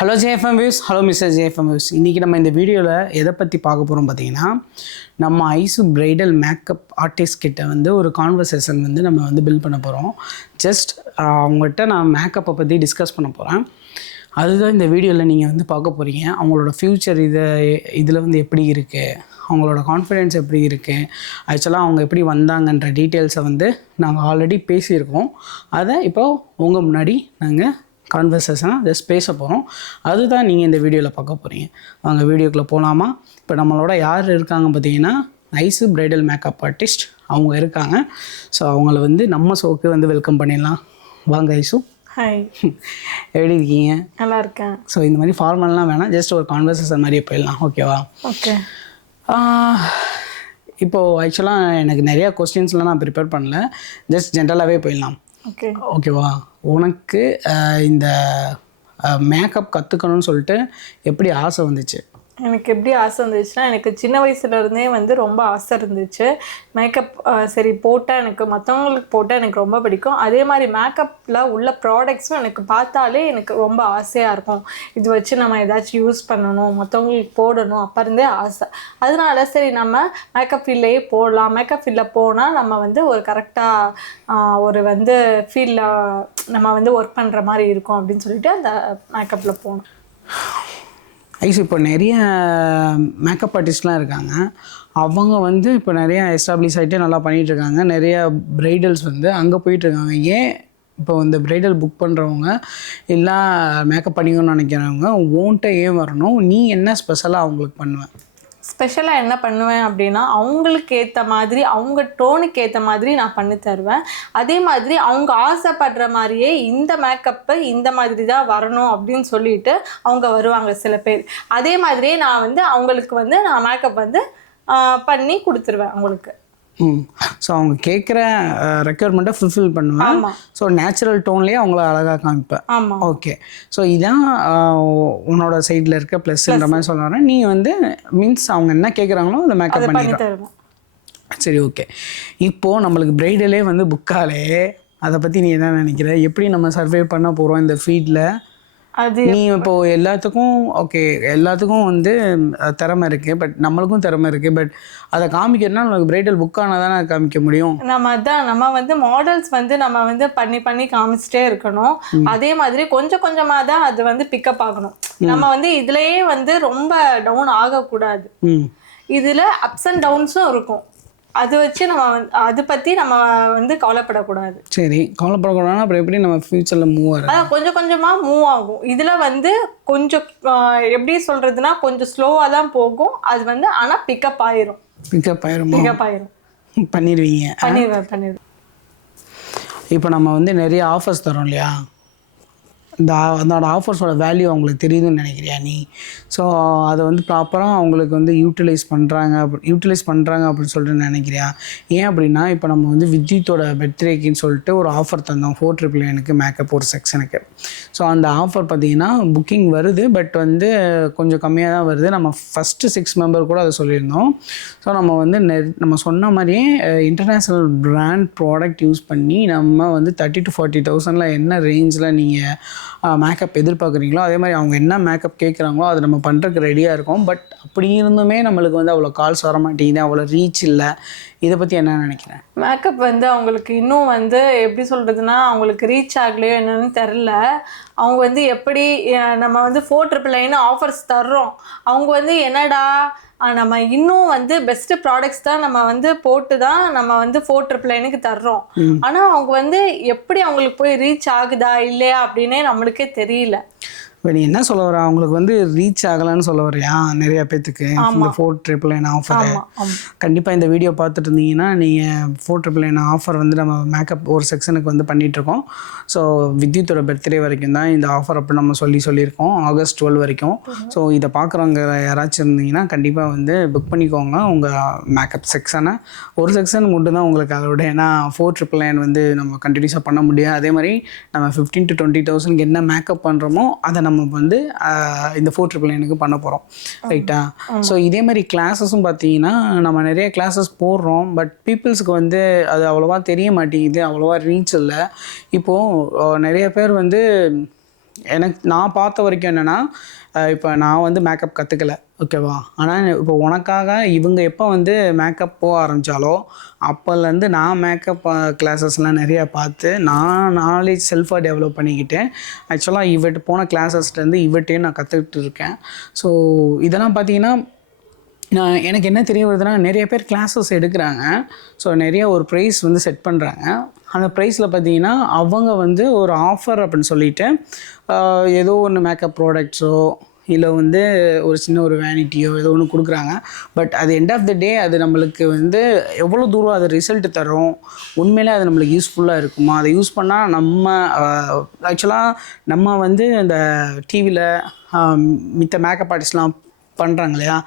Hello JFM views, hello mister JFM views. இன்றைக்கி நம்ம இந்த வீடியோவில் எதை பற்றி பார்க்க போகிறோம் பார்த்தீங்கன்னா, நம்ம ஐசு பிரைடல் மேக்கப் ஆர்டிஸ்ட் கிட்ட வந்து ஒரு கான்வர்சேஷன் வந்து நம்ம வந்து பில்ட் பண்ண போகிறோம். ஜஸ்ட் அவங்கள்ட்ட நான் மேக்கப்பை பற்றி டிஸ்கஸ் பண்ண போகிறேன். அதுதான் இந்த வீடியோவில் நீங்கள் வந்து பார்க்க போகிறீங்க. அவங்களோட ஃப்யூச்சர் இதில் வந்து எப்படி இருக்குது, அவங்களோட கான்ஃபிடென்ஸ் எப்படி இருக்குது, ஆக்சுவலாக அவங்க எப்படி வந்தாங்கன்ற டீட்டெயில்ஸை வந்து நாங்கள் ஆல்ரெடி பேசியிருக்கோம். அதை இப்போ உங்கள் முன்னாடி நாங்கள் கான்வர்சேஷனாக ஜஸ்ட் பேச போகிறோம். அதுதான் நீங்கள் இந்த வீடியோவில் பார்க்க போகிறீங்க. அவங்க வீடியோக்குள்ளே போகலாமா? இப்போ நம்மளோட யார் இருக்காங்க பார்த்தீங்கன்னா, ஐசு பிரைடல் மேக்கப் ஆர்டிஸ்ட் அவங்க இருக்காங்க. ஸோ அவங்கள வந்து நம்ம ஷோக்கு வந்து வெல்கம் பண்ணிடலாம். வாங்க ஐசு. ஹாய், எப்படி இருக்கீங்க? நல்லா இருக்கேன். ஸோ இந்த மாதிரி ஃபார்மல்லாம் வேணாம், ஜஸ்ட் ஒரு கான்வர்சேஷன் மாதிரியே போயிடலாம். ஓகேவா? ஓகே. இப்போது ஆக்சுவலாக எனக்கு நிறையா கொஸ்டின்ஸ்லாம் நான் ப்ரிப்பேர் பண்ணல, ஜஸ்ட் ஜென்ரலாகவே போயிடலாம். ஓகே, ஓகேவா? உனக்கு இந்த மேக்கப் கற்றுக்கணும்னு சொல்லிட்டு எப்படி ஆசை வந்துச்சு? எனக்கு எப்படி ஆசை இருந்துச்சுன்னா, எனக்கு சின்ன வயசுலேருந்தே வந்து ரொம்ப ஆசை இருந்துச்சு. மேக்கப் சரி போட்டால் எனக்கு மற்றவங்களுக்கு போட்டால் எனக்கு ரொம்ப பிடிக்கும். அதே மாதிரி மேக்கப்பில் உள்ள ப்ராடக்ட்ஸும் எனக்கு பார்த்தாலே எனக்கு ரொம்ப ஆசையாக இருக்கும். இது வச்சு நம்ம ஏதாச்சும் யூஸ் பண்ணணும், மற்றவங்களுக்கு போடணும், அப்போ இருந்தே ஆசை. அதனால சரி நம்ம மேக்கப் ஃபீல்ட்லேயே போடலாம். மேக்கப் ஃபீல்டில் போனால் நம்ம வந்து ஒரு கரெக்டாக ஒரு வந்து ஃபீல்டில் நம்ம வந்து ஒர்க் பண்ணுற மாதிரி இருக்கும் அப்படின்னு சொல்லிட்டு அந்த மேக்கப்பில் போனோம். ஐஸ், இப்போ நிறைய மேக்கப் ஆர்டிஸ்ட்லாம் இருக்காங்க. அவங்க வந்து இப்போ நிறையா எஸ்டாப்ளிஷ் ஆகிட்டே நல்லா பண்ணிகிட்ருக்காங்க. நிறைய பிரைடல்ஸ் வந்து அங்கே போயிட்டுருக்காங்க. ஏன் இப்போ இந்த பிரைடல் புக் பண்ணுறவங்க இல்லை மேக்கப் பண்ணிக்கணும்னு நினைக்கிறவங்க ஓன்ட்ட ஏன் வரணும்? நீ என்ன ஸ்பெஷலாக அவங்களுக்கு பண்ணுவேன்? ஸ்பெஷலாக என்ன பண்ணுவேன் அப்படின்னா, அவங்களுக்கு ஏற்ற மாதிரி, அவங்க டோனுக்கு ஏற்ற மாதிரி நான் பண்ணி தருவேன். அதே மாதிரி அவங்க ஆசைப்படுற மாதிரியே இந்த மேக்கப்பு இந்த மாதிரி தான் வரணும் அப்படின்னு சொல்லிட்டு அவங்க வருவாங்க சில பேர். அதே மாதிரியே நான் வந்து அவங்களுக்கு வந்து நான் மேக்கப் வந்து பண்ணி கொடுத்துருவேன் அவங்களுக்கு. ஸோ அவங்க கேட்குற ரெக்யர்மெண்ட்டை ஃபுல்ஃபில் பண்ணுவேன். ஸோ நேச்சுரல் டோன்லேயே அவங்கள அழகாக காமிப்பேன். ஆமாம், ஓகே. ஸோ இதான் உன்னோட சைடில் இருக்க ப்ளஸ்ன்ற மாதிரி சொல்ல வரேன். நீ வந்து மீன்ஸ் அவங்க என்ன கேட்குறாங்களோ அதை மேக்கப் பண்ணி தருவேன். சரி, ஓகே. இப்போது நம்மளுக்கு பிரைடலே வந்து புக்காலே, அதை பற்றி நீ என்ன நினைக்கிற? எப்படி நம்ம சர்வே பண்ண போகிறோம் இந்த ஃபீல்டில்? அது நீ இப்போது எல்லாத்துக்கும் ஓகே, எல்லாத்துக்கும் வந்து திறமை இருக்குது, பட் நம்மளுக்கும் திறமை இருக்குது. பட் அதை காமிக்கிறதுனா நமக்கு பிரைடல் புக்கானால் தானே காமிக்க முடியும். நம்ம வந்து மாடல்ஸ் வந்து நம்ம வந்து பண்ணி காமிச்சிட்டே இருக்கணும். அதே மாதிரி கொஞ்சம் கொஞ்சமாக தான் அது வந்து பிக்கப் ஆகணும். நம்ம வந்து இதுலயே வந்து ரொம்ப டவுன் ஆகக்கூடாது. இதில் அப்ஸ் அண்ட் டவுன்ஸும் இருக்கும். அதை வச்சு நம்ம அதை பற்றி நம்ம வந்து கவலைப்படக்கூடாது. சரி, கவலைப்படக்கூடாதுன்னா அப்புறம் எப்படி நம்ம ஃப்யூச்சரில் மூவ் ஆகும்? அதான் கொஞ்சம் கொஞ்சமாக மூவ் ஆகும். இதில் வந்து கொஞ்சம் எப்படி சொல்கிறதுனா கொஞ்சம் ஸ்லோவாக தான் போகும். அது வந்து ஆனால் பிக்கப் ஆயிரும். பண்ணிடுவேன். இப்போ நம்ம வந்து நிறைய ஆஃபர்ஸ் தரோம் இல்லையா? அதோட ஆஃபர்ஸோட வேல்யூ அவங்களுக்கு தெரியுதுன்னு நினைக்கிறியா நீ? ஸோ அதை வந்து ப்ராப்பராக அவங்களுக்கு வந்து யூட்டிலைஸ் பண்ணுறாங்க அப்படின்னு சொல்லிட்டு நினைக்கிறியா? ஏன் அப்படின்னா, இப்போ நம்ம வந்து வித்யுத்தோட பர்த்டேக்குன்னு சொல்லிட்டு ஒரு ஆஃபர் தந்தோம் 499 மேக்கப் ஒரு செக்ஷனுக்கு. ஸோ அந்த ஆஃபர் பார்த்திங்கன்னா புக்கிங் வருது, பட் வந்து கொஞ்சம் கம்மியாக தான் வருது. நம்ம ஃபஸ்ட்டு 6 மெம்பர் கூட அதை சொல்லியிருந்தோம். ஸோ நம்ம வந்து நம்ம சொன்ன மாதிரியே இன்டர்நேஷ்னல் பிராண்ட் ப்ராடக்ட் யூஸ் பண்ணி நம்ம வந்து 30,000 to 40,000 என்ன ரேஞ்சில் நீங்கள் மேக்கப் எதிர்பார்க்குறீங்களோ அதே மாதிரி அவங்க என்ன மேக்கப் கேட்குறாங்களோ அதை நம்ம பண்ணுறதுக்கு ரெடியாக இருக்கோம். பட் அப்படி இருந்துமே நம்மளுக்கு வந்து அவ்வளோ கால்ஸ் வர மாட்டேங்குது, அவ்வளோ ரீச் இல்லை. இதை பற்றி என்ன நினைக்கிறேன்? மேக்கப் வந்து அவங்களுக்கு இன்னும் வந்து எப்படி சொல்கிறதுனா, அவங்களுக்கு ரீச் ஆகலையோ என்னன்னு தெரில. அவங்க வந்து எப்படி நம்ம வந்து 499 ஆஃபர்ஸ் தர்றோம், அவங்க வந்து என்னடா நம்ம இன்னும் வந்து பெஸ்ட்டு ப்ராடக்ட்ஸ் தான் நம்ம வந்து போட்டு தான் நம்ம வந்து 499 தர்றோம். ஆனால் அவங்க வந்து எப்படி அவங்களுக்கு போய் ரீச் ஆகுதா இல்லையா அப்படின்னே நம்மளுக்கே தெரியல. இப்போ நீ என்ன சொல்ல வர, அவங்களுக்கு வந்து ரீச் ஆகலைன்னு சொல்ல வரையா? நிறையா பேத்துக்கு இந்த 499 ஆஃபர் கண்டிப்பாக இந்த வீடியோ பார்த்துட்டு இருந்தீங்கன்னா நீங்கள் 499 ஆஃபர் வந்து நம்ம மேக்கப் ஒரு செக்ஷனுக்கு வந்து பண்ணிகிட்ருக்கோம். ஸோ வித்யுத்தோட பர்த்டே வரைக்கும் தான் இந்த ஆஃபர் அப்படி நம்ம சொல்லியிருக்கோம், August 12 வரைக்கும். ஸோ இதை பார்க்குறவங்க யாராச்சும் இருந்தீங்கன்னா கண்டிப்பாக வந்து புக் பண்ணிக்கோங்க உங்கள் மேக்கப் செக்ஷனை. ஒரு செக்ஷன் மட்டும் தான் உங்களுக்கு அதோட, ஏன்னா 499 வந்து நம்ம கண்டினியூஸாக பண்ண முடியாது. அதே மாதிரி நம்ம 15,000 to 20,000 என்ன மேக்கப் பண்ணுறோமோ அதை நம்ம வந்து இந்த 499 பண்ண போகிறோம், ரைட்டா? ஸோ இதே மாதிரி கிளாஸஸும் பார்த்தீங்கன்னா நம்ம நிறைய கிளாஸஸ் போடுறோம், பட் பீப்புள்ஸுக்கு வந்து அது அவ்வளோவா தெரிய மாட்டேங்குது, அவ்வளோவா ரீச் இல்லை. இப்போது நிறைய பேர் வந்து நான் பார்த்த வரைக்கும் என்னென்னா, இப்போ நான் வந்து மேக்கப் கற்றுக்கல, ஓகேவா? ஆனால் இப்போ உனக்காக இவங்க எப்போ வந்து மேக்கப் போக ஆரம்பித்தாலோ அப்போலேருந்து நான் மேக்கப் கிளாஸஸ்லாம் நிறையா பார்த்து நான் நாலேஜ் செல்ஃபாக டெவலப் பண்ணிக்கிட்டேன். ஆக்சுவலாக இவர்கிட்ட போன கிளாஸஸ்லேருந்து இவர்கிட்டையும் நான் கற்றுக்கிட்டு இருக்கேன். ஸோ இதெல்லாம் பார்த்தீங்கன்னா எனக்கு என்ன தெரிய வருதுன்னா, நிறைய பேர் கிளாஸஸ் எடுக்கிறாங்க. ஸோ நிறைய ஒரு ப்ரைஸ் வந்து செட் பண்ணுறாங்க. அந்த ப்ரைஸில் பார்த்தீங்கன்னா அவங்க வந்து ஒரு ஆஃபர் அப்படின்னு சொல்லிட்டு ஏதோ ஒன்று மேக்கப் ப்ராடக்ட்ஸோ இல்லை வந்து ஒரு சின்ன ஒரு வேனிட்டியோ ஏதோ ஒன்று கொடுக்குறாங்க. பட் அது எண்ட் ஆஃப் த டே அது நம்மளுக்கு வந்து எவ்வளோ தூரம் அது ரிசல்ட் தரும், உண்மையிலே அது நம்மளுக்கு யூஸ்ஃபுல்லாக இருக்குமா, அதை யூஸ் பண்ணால் நம்ம ஆக்சுவலாக நம்ம வந்து இந்த டிவியில் மித்த மேக்கப் ஆர்டிஸ்ட்லாம் பண்ணுறாங்க இல்லையா,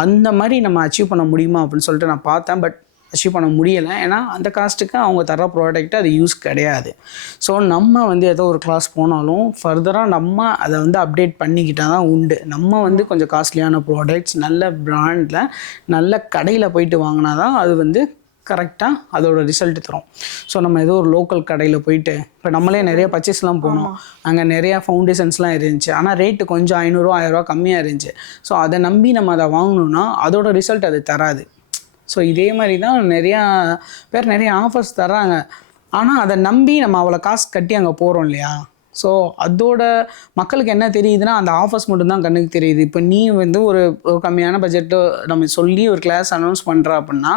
அந்த மாதிரி நம்ம அச்சீவ் பண்ண முடியுமா அப்படின்னு சொல்லிட்டு நான் பார்த்தேன். பட் அச்சீவ் பண்ண முடியலை. ஏன்னா அந்த காஸ்ட்டுக்கு அவங்க தர ப்ராடக்ட்டு அது யூஸ் கிடையாது. ஸோ நம்ம வந்து ஏதோ ஒரு கிளாஸ் போனாலும் ஃபர்தராக நம்ம அதை வந்து அப்டேட் பண்ணிக்கிட்டால் தான் உண்டு. நம்ம வந்து கொஞ்சம் காஸ்ட்லியான ப்ராடக்ட்ஸ் நல்ல ப்ராண்டில் நல்ல கடையில் போயிட்டு வாங்கினா தான் அது வந்து கரெக்டாக அதோட ரிசல்ட் தரும். ஸோ நம்ம ஏதோ ஒரு லோக்கல் கடையில் போயிட்டு இப்போ நம்மளே நிறைய பர்ச்சேஸ்லாம் போனோம், அங்கே நிறையா ஃபவுண்டேஷன்ஸ்லாம் இருந்துச்சு, ஆனால் ரேட்டு கொஞ்சம் 500 1000 கம்மியாக இருந்துச்சு. ஸோ அதை நம்பி நம்ம அதை வாங்கணுன்னா அதோட ரிசல்ட் அது தராது. ஸோ இதே மாதிரி தான் நிறையா பேர் நிறைய ஆஃபர்ஸ் தர்றாங்க. ஆனால் அதை நம்பி நம்ம அவ்வளோ காசு கட்டி அங்கே போகிறோம் இல்லையா. ஸோ அதோட மக்களுக்கு என்ன தெரியுதுன்னா அந்த ஆஃபர்ஸ் மட்டும்தான் கண்ணுக்கு தெரியுது. இப்போ நீ வந்து ஒரு கம்மியான பட்ஜெட்டு நம்ம சொல்லி ஒரு கிளாஸ் அனௌன்ஸ் பண்ணுற அப்படின்னா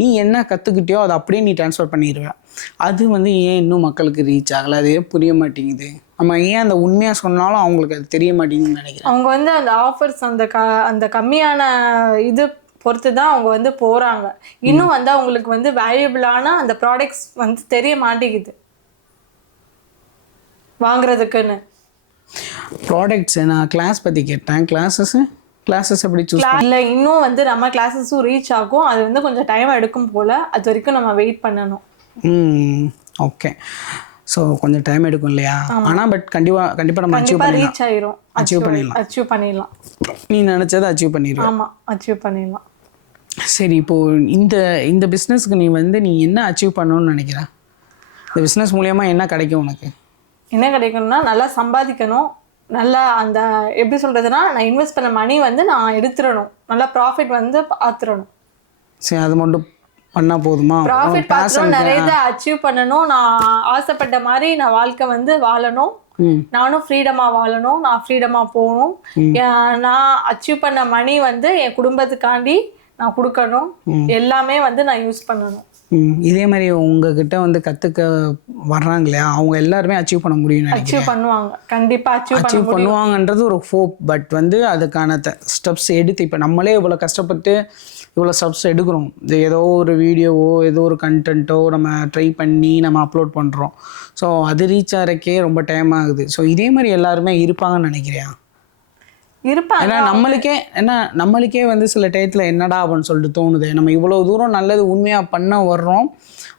நீ என்ன கற்றுக்கிட்டியோ அதை அப்படியே நீ ட்ரான்ஸ்ஃபர் பண்ணிடுவேன். அது வந்து ஏன் இன்னும் மக்களுக்கு ரீச் ஆகலை, அது ஏன் புரிய மாட்டேங்குது, நம்ம ஏன் அந்த உண்மையாக சொன்னாலும் அவங்களுக்கு அது தெரிய மாட்டேங்குதுன்னு நினைக்கிறேன். அவங்க வந்து அந்த ஆஃபர்ஸ் அந்த கம்மியான இது பொறுத்து தான் அவங்க வந்து போகிறாங்க. இன்னும் வந்து அவங்களுக்கு வந்து வேல்யூபிளான அந்த ப்ராடக்ட்ஸ் வந்து தெரிய மாட்டேங்குது வாங்குறதுக்குன்னு. ப்ராடக்ட்ஸ் நான் கிளாஸ் பற்றி கேட்டேன். கிளாஸஸ் எப்படி சூஸ் இல்லை, இன்னும் வந்து நம்ம கிளாஸஸும் ரீச் ஆகும். அது வந்து கொஞ்சம் டைம் எடுக்கும் போல். அது வரைக்கும் நம்ம வெயிட் பண்ணணும். ஓகே. ஸோ கொஞ்சம் டைம் எடுக்கும் இல்லையா, ஆனால் பட் கண்டிப்பாக நம்ம ரீச் ஆயிரும், அச்சீவ் பண்ணிடலாம். நீ நினச்சதை அச்சீவ் பண்ணிடுவோம். ஆமாம், அச்சீவ் பண்ணிடலாம். சரி, இப்போது இந்த பிஸ்னஸ்க்கு நீ என்ன அச்சீவ் பண்ணணும்னு நினைக்கிற? இந்த பிஸ்னஸ் மூலயமா என்ன கிடைக்கும் உனக்கு? என்ன கிடைக்கணும்னா நல்லா சம்பாதிக்கணும். நல்லா அந்த எப்படி சொல்கிறதுனா, நான் இன்வெஸ்ட் பண்ண மணி வந்து நான் எடுத்துடணும், நல்லா ப்ராஃபிட் வந்து பார்த்துடணும். சரி, அது மட்டும் பண்ணால் போதுமா? ப்ராஃபிட் பார்த்துடணும், நிறைய இதை அச்சீவ் பண்ணணும். நான் ஆசைப்பட்ட மாதிரி நான் வாழ்க்கை வந்து வாழணும். நானும் ஃப்ரீடமாக வாழணும், நான் ஃப்ரீடமாக போகணும். நான் அச்சீவ் பண்ண மணி வந்து என் குடும்பத்துக்காண்டி நான் கொடுக்கணும். எல்லாமே வந்து நான் யூஸ் பண்ணணும். இதே மாதிரி உங்ககிட்ட வந்து கற்றுக்க வர்றாங்க இல்லையா, அவங்க எல்லாருமே அச்சீவ் பண்ண முடியும். அச்சீவ் பண்ணுவாங்க, கண்டிப்பாக அச்சீவ் பண்ணுவாங்கன்றது ஒரு ஹோப். பட் வந்து அதுக்கான ஸ்டெப்ஸ் எடுத்து இப்போ நம்மளே இவ்வளோ கஷ்டப்பட்டு இவ்வளோ ஸ்டெப்ஸ் எடுக்கிறோம். ஏதோ ஒரு வீடியோவோ ஏதோ ஒரு கண்டென்ட்டோ நம்ம ட்ரை பண்ணி நம்ம அப்லோட் பண்ணுறோம். ஸோ அது ரீச் ஆகிறக்கே ரொம்ப டைம் ஆகுது. ஸோ இதே மாதிரி எல்லாருமே இருப்பாங்கன்னு நினைக்கிறேன். ஏன்னா நம்மளுக்கே வந்து சில டயத்தில் என்னடா அப்படின்னு சொல்லிட்டு தோணுது. நம்ம இவ்வளோ தூரம் நல்லது உண்மையாக பண்ண வர்றோம்,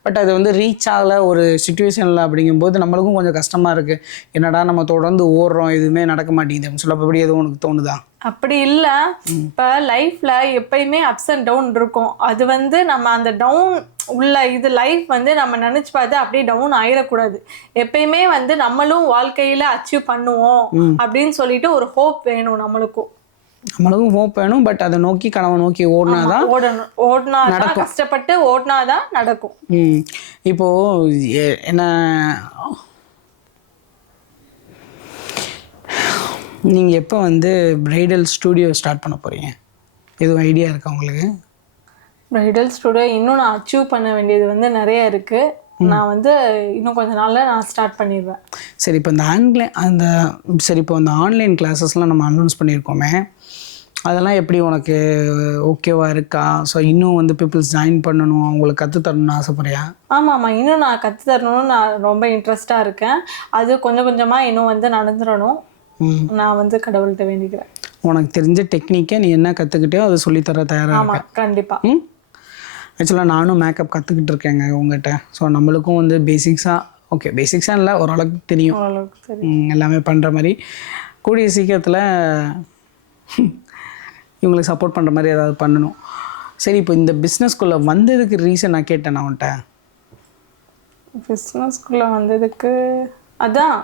பட் அது வந்து ரீச் ஆகலை ஒரு சுச்சுவேஷனில். அப்படிங்கும்போது நம்மளுக்கும் கொஞ்சம் கஷ்டமாக இருக்குது. என்னடா நம்ம தொடர்ந்து ஓடுறோம், எதுவுமே நடக்க மாட்டேங்குது அப்படின்னு சொல்லப்படி எதுவும் உனக்கு தோணுதா? அப்படி இல்லை. இப்போ லைஃப்பில் எப்பயுமே அப்ஸ் அண்ட் டவுன் இருக்கும். அது வந்து நம்ம அந்த டவுன் உள்ள இது லைஃப் வந்து நம்ம நினச்சி பார்த்து அப்படியே டவுன் ஆயிடக்கூடாது. எப்பயுமே வந்து நம்மளும் வாழ்க்கையில் அச்சீவ் பண்ணுவோம் அப்படின்னு சொல்லிட்டு ஒரு ஹோப் வேணும். நம்மளுக்கும் ஹோப் வேணும். பட் அதை நோக்கி கனவை நோக்கி ஓடினாதான் கஷ்டப்பட்டு ஓடினாதான் நடக்கும். இப்போது என்ன நீங்கள் எப்போ வந்து ப்ரைடல் ஸ்டூடியோ ஸ்டார்ட் பண்ண போகிறீங்க? எதுவும் ஐடியா இருக்கா உங்களுக்கு? ப்ரைடல் ஸ்டூடியோ இன்னும் நான் அச்சீவ் பண்ண வேண்டியது வந்து நிறைய இருக்குது. நான் வந்து இன்னும் கொஞ்ச நாளில் நான் ஸ்டார்ட் பண்ணிடுவேன். சரி, இப்போ இந்த ஆன்லைன் கிளாஸஸ்லாம் நம்ம அனௌன்ஸ் பண்ணியிருக்கோமே, அதெல்லாம் எப்படி உனக்கு ஓகேவா இருக்கா? ஸோ இன்னும் வந்து பீப்புள்ஸ் ஜாயின் பண்ணணும், அவங்களுக்கு கற்றுத்தரணும்னு ஆசைப்பட்றியா? ஆமாம், இன்னும் நான் கற்றுத்தரணும்னு நான் ரொம்ப இன்ட்ரெஸ்டாக இருக்கேன். அது கொஞ்சம் கொஞ்சமாக இன்னும் வந்து நடந்துடணும். நான் வந்து கடவுள்கிட்ட வேண்டிக்கிறேன். உனக்கு தெரிஞ்ச டெக்னிக்கை நீ என்ன கற்றுக்கிட்டியோ அதை சொல்லித்தர தயாராக இருக்கேன். கண்டிப்பாக. ஆக்சுவலாக நானும் மேக்கப் கற்றுக்கிட்டு இருக்கேங்க உங்கள்கிட்ட. ஸோ நம்மளுக்கும் வந்து பேசிக்ஸாக இல்லை, ஓரளவுக்கு தெரியும். எல்லாமே பண்ணுற மாதிரி கூடிய சீக்கிரத்தில் இவங்களுக்கு சப்போர்ட் பண்ணுற மாதிரி ஏதாவது பண்ணணும். சரி, இப்போ இந்த பிஸ்னஸ்குள்ளே வந்ததுக்கு ரீசன் நான் கேட்டேன். நான் அவன்கிட்ட பிஸ்னஸ்குள்ளே வந்ததுக்கு அதான்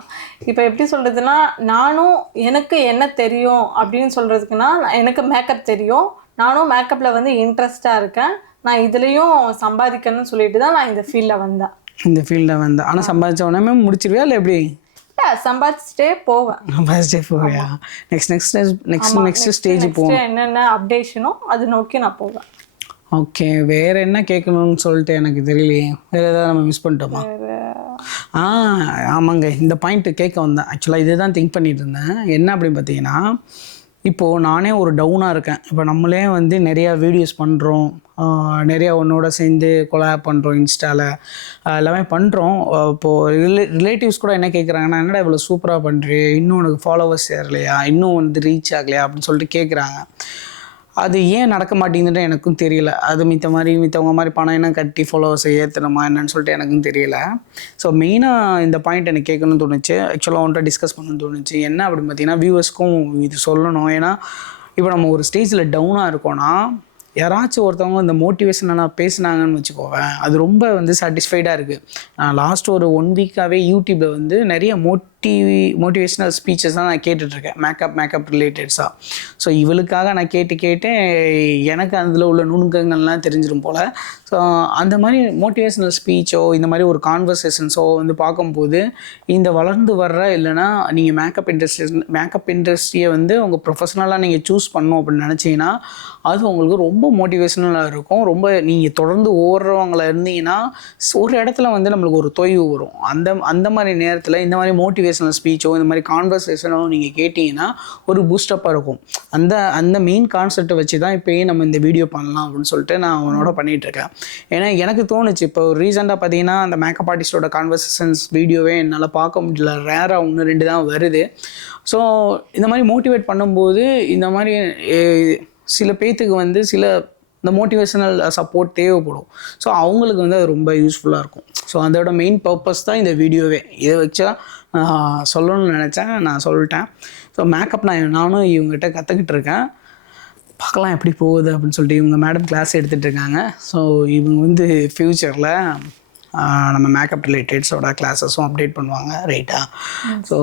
இப்போ எப்படி சொல்கிறதுனா, நானும் எனக்கு என்ன தெரியும் அப்படின்னு சொல்கிறதுக்குன்னா, எனக்கு மேக்கப் தெரியும், நானும் மேக்கப்பில் வந்து இன்ட்ரெஸ்டாக இருக்கேன், நான் இதுலேயும் சம்பாதிக்கணும்னு சொல்லிட்டு தான் நான் இந்த ஃபீல்டில் வந்தேன். இந்த ஃபீல்டில் வந்து ஆனால் சம்பாதிச்ச உடனே முடிச்சிருவியா இல்லை எப்படி? சம்பாதிச்சுட்டே போவேன். சம்பாதிச்சிட்டே போவியா? நெக்ஸ்ட் ஸ்டேஜ் போவேன். என்னென்ன அப்டேஷனோ அது நோக்கி நான் போவேன். ஓகே, வேறு என்ன கேட்கணும்னு சொல்லிட்டு எனக்கு தெரியலையே. வேறு ஏதாவது நம்ம மிஸ் பண்ணிட்டோமா? ஆமாங்க, இந்த பாயிண்ட்டு கேட்க வந்தேன். ஆக்சுவலாக இதே தான் திங்க் பண்ணிட்டு இருந்தேன். என்ன அப்படின்னு பார்த்தீங்கன்னா, இப்போது நானே ஒரு டவுனாக இருக்கேன். இப்போ நம்மளே வந்து நிறையா வீடியோஸ் பண்ணுறோம், நிறையா உன்னோட சேர்ந்து கொலாப் பண்ணுறோம், இன்ஸ்டாவில் எல்லாமே பண்ணுறோம். இப்போது ரிலேட்டிவ்ஸ் கூட என்ன கேட்குறாங்கன்னா, என்னடா இவ்வளோ சூப்பராக பண்ணுறியே, இன்னும் உனக்கு ஃபாலோவர்ஸ் சேரலையா, இன்னும் வந்து ரீச் ஆகலையா அப்படின்னு சொல்லிட்டு கேட்குறாங்க. அது ஏன் நடக்க மாட்டேங்குதுன்னு எனக்கும் தெரியல. அது மித்தவங்க மாதிரி பணம் என்ன கட்டி ஃபாலோவர்ஸை ஏற்றணுமா என்னன்னு சொல்லிட்டு எனக்கும் தெரியல. ஸோ மெயினாக இந்த பாயிண்ட் எனக்கு கேட்கணும்னு தோணுச்சு. ஆக்சுவலாக ஒன்றை டிஸ்கஸ் பண்ணணும்னு தோணுச்சு. என்ன அப்படின்னு பார்த்தீங்கன்னா, வியூவர்ஸ்க்கும் இது சொல்லணும். ஏன்னா இப்போ நம்ம ஒரு ஸ்டேஜில் டவுனாக இருக்கோன்னா, யாராச்சும் ஒருத்தவங்க இந்த மோட்டிவேஷனலாக பேசுனாங்கன்னு வச்சுக்கோவேன், அது ரொம்ப வந்து சாட்டிஸ்ஃபைடாக இருக்குது. நான் லாஸ்ட் ஒரு 1 வீக்காகவே யூடியூப்பில் வந்து நிறைய மோட்டிவேஷ்னல் ஸ்பீச்சஸ் தான் நான் கேட்டுட்ருக்கேன், மேக்கப் ரிலேட்டட்ஸாக. ஸோ இவளுக்காக நான் கேட்டு எனக்கு அதில் உள்ள நுணுக்கங்கள்லாம் தெரிஞ்சிடும் போல். ஸோ அந்த மாதிரி மோட்டிவேஷ்னல் ஸ்பீச்சோ இந்த மாதிரி ஒரு கான்வர்சேஷன்ஸோ வந்து பார்க்கும்போது, இந்த வளர்ந்து வர்ற இல்லைனா நீங்கள் மேக்கப் இண்டஸ்ட்ரியை வந்து உங்கள் ப்ரொஃபஷ்னலாக நீங்கள் சூஸ் பண்ணணும் அப்படின்னு நினச்சிங்கன்னா, அது உங்களுக்கு ரொம்ப மோட்டிவேஷ்னலாக இருக்கும். ரொம்ப நீங்கள் தொடர்ந்து ஓடுறவங்கள இருந்தீங்கன்னா ஒரு இடத்துல வந்து நம்மளுக்கு ஒரு தொய்வு வரும். அந்த மாதிரி நேரத்தில் இந்த மாதிரி மோட்டிவேஷனல் ஸ்பீச்சோ இந்த மாதிரி கான்வர்சேஷனோ நீங்கள் கேட்டிங்கன்னா ஒரு பூஸ்டப்பாக இருக்கும். அந்த மெயின் கான்செப்டை வச்சு தான் இப்போயே நம்ம இந்த வீடியோ பண்ணலாம் அப்படின்னு சொல்லிட்டு நான் அவனோட பண்ணிகிட்ருக்கேன். ஏன்னா எனக்கு தோணுச்சு, இப்போ ரீசெண்டாக பார்த்தீங்கன்னா அந்த மேக்கப் ஆர்டிஸ்டோட கான்வர்சேஷன்ஸ் வீடியோவே என்னால் பார்க்க முடியல, ரேராக 1-2 தான் வருது. ஸோ இந்த மாதிரி மோட்டிவேட் பண்ணும்போது இந்த மாதிரி சில பேர்த்துக்கு வந்து இந்த மோட்டிவேஷனல் சப்போர்ட் தேவைப்படும். ஸோ அவங்களுக்கு வந்து அது ரொம்ப யூஸ்ஃபுல்லாக இருக்கும். ஸோ அதோட மெயின் பர்பஸ் தான் இந்த வீடியோவே. இதை வச்சா சொல்லணும்னு நினச்சேன், நான் சொல்லிட்டேன். ஸோ மேக்கப் நானும் இவங்ககிட்ட கற்றுக்கிட்டு இருக்கேன், பார்க்கலாம் எப்படி போகுது அப்படின்னு சொல்லிட்டு. இவங்க மேடம் கிளாஸ் எடுத்துகிட்டு இருக்காங்க. ஸோ இவங்க வந்து ஃப்யூச்சரில் நம்ம மேக்கப் ரிலேட்டட்ஸோட கிளாஸஸும் அப்டேட் பண்ணுவாங்க, ரைட்டா? ஸோ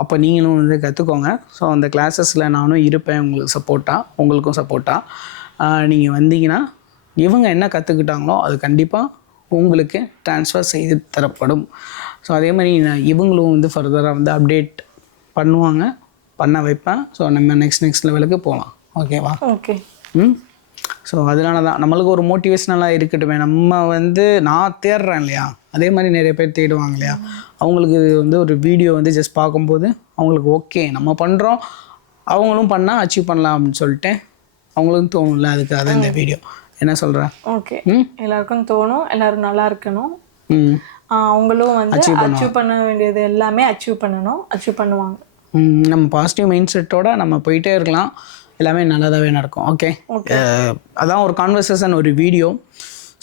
அப்போ நீங்களும் வந்து கற்றுக்கோங்க. ஸோ அந்த கிளாஸஸில் நானும் இருப்பேன் உங்களுக்கும் சப்போர்ட்டாக. நீங்கள் வந்தீங்கன்னா இவங்க என்ன கற்றுக்கிட்டாங்களோ அது கண்டிப்பாக உங்களுக்கு ட்ரான்ஸ்ஃபர் செய்து தரப்படும். ஸோ அதே மாதிரி இவங்களும் வந்து ஃபர்தராக வந்து அப்டேட் பண்ண வைப்பேன். ஸோ நம்ம நெக்ஸ்ட் லெவலுக்கு போகலாம். ஓகேவா? ஓகே. ஸோ அதனால தான் நம்மளுக்கு ஒரு மோட்டிவேஷ்னலாக இருக்கட்டுமே. நம்ம வந்து நான் தேடுறேன் இல்லையா, அதே மாதிரி நிறைய பேர் தேடுவாங்க இல்லையா. அவங்களுக்கு வந்து ஒரு வீடியோ வந்து ஜஸ்ட் பார்க்கும்போது அவங்களுக்கு ஓகே நம்ம பண்ணுறோம், அவங்களும் பண்ணால் அச்சீவ் பண்ணலாம் அப்படின்னு சொல்லிட்டு அவங்களுக்கும் தோணும்ல, அதுக்காக தான் இந்த வீடியோ. என்ன சொல்கிறேன்? ஓகே, எல்லாருக்கும் தோணும், எல்லோரும் நல்லா இருக்கணும், அவங்களும் வந்து அச்சீவ் பண்ண வேண்டியது எல்லாமே அச்சீவ் பண்ணுவாங்க. நம்ம பாசிட்டிவ் மைண்ட் செட்டோட நம்ம போயிட்டே இருக்கலாம், எல்லாமே நல்லதாகவே நடக்கும். ஓகே, அதான் ஒரு கான்வர்சேஷன், ஒரு வீடியோ.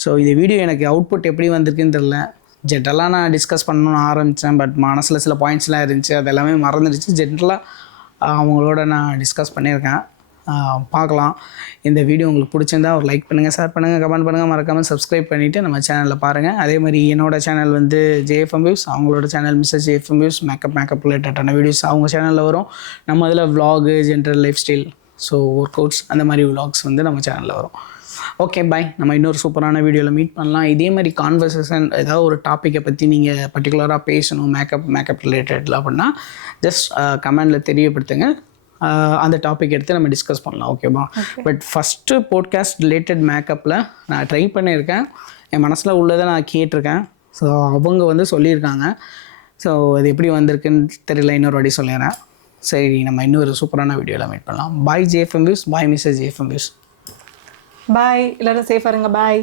ஸோ இந்த வீடியோ எனக்கு அவுட்புட் எப்படி வந்திருக்குன்னு தெரில. ஜென்ரலாக நான் டிஸ்கஸ் பண்ணணும்னு ஆரம்பித்தேன், பட் மனசில் சில பாயிண்ட்ஸ்லாம் இருந்துச்சு, அது எல்லாமே மறந்துடுச்சு. ஜென்ரலாக அவங்களோட நான் டிஸ்கஸ் பண்ணியிருக்கேன். பார்க்கலாம். இந்த வீடியோ உங்களுக்கு பிடிச்சிருந்தா ஒரு லைக் பண்ணுங்கள், ஷேர் பண்ணுங்கள், கமெண்ட் பண்ணுங்கள், மறக்காமல் சப்ஸ்கிரைப் பண்ணிவிட்டு நம்ம சேனலில் பாருங்கள். அதே மாதிரி என்னோடய சேனல் வந்து JFM Views, அவங்களோட channel Mrs JFM Views, makeup ரிலேட்டடான வீடியோஸ் அவங்க சேனலில் வரும். நம்ம அதில் vlog, general lifestyle, so workouts அந்த மாதிரி விலாக்ஸ் வந்து நம்ம சேனலில் வரும். Okay, bye. நம்ம இன்னொரு சூப்பரான வீடியோவில் மீட் பண்ணலாம். இதே மாதிரி கான்வர்சேஷன் ஏதாவது ஒரு டாப்பிக்கை பற்றி நீங்கள் பர்டிகுலராக பேசணும், மேக்கப் ரிலேட்டடில் அப்படின்னா ஜஸ்ட் கமெண்டில் தெரியப்படுத்துங்க. அந்த டாபிக் எடுத்து நம்ம டிஸ்கஸ் பண்ணலாம். ஓகேவா? பட் ஃபஸ்ட்டு போட்காஸ்ட் ரிலேட்டட் மேக்கப்பில் நான் ட்ரை பண்ணியிருக்கேன், என் மனசில் உள்ளதை நான் கேட்டிருக்கேன். ஸோ அவங்க வந்து சொல்லியிருக்காங்க. ஸோ அது எப்படி வந்திருக்குன்னு தெரியல, இன்னொரு வாட்டி சொல்லிடுறேன். சரி, நம்ம இன்னொரு சூப்பரான வீடியோவில் மீட் பண்ணலாம். பாய் JFM Views, பாய் மிஸ்ஸஸ் JFM Views. பாய், எல்லோரும் சேஃபாக இருங்க. பாய்.